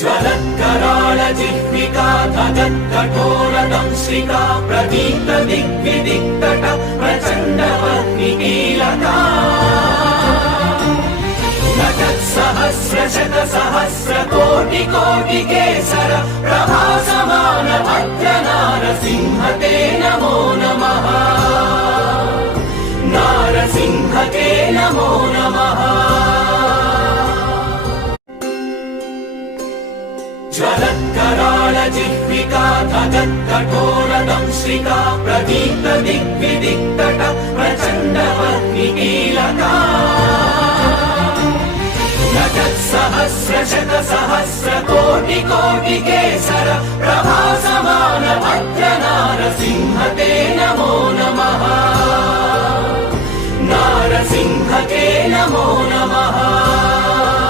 ज्वलत्कराळ जिह्विका तदत्कठोरदंश्रिका प्रदीप्त दिग्विदिक्तट प्रचण्डवह्निकीलका सहस्रशतसहस्रकोटिकोटिकेसर प्रभासमान भद्रनारसिंह ते नमो नमः। नारसिंह ते नमो नमः। ज्वलत्कराळ जिह्विका तदत्कठोरदंश्रिका प्रदीप्त दिग्विदिक्तट प्रचण्डवह्निकीलका सहस्रशतसहस्रकोटिकोटिकेसर प्रभासमान भद्रनारसिंह ते नमो नमः। नारसिंह ते नमो नमः।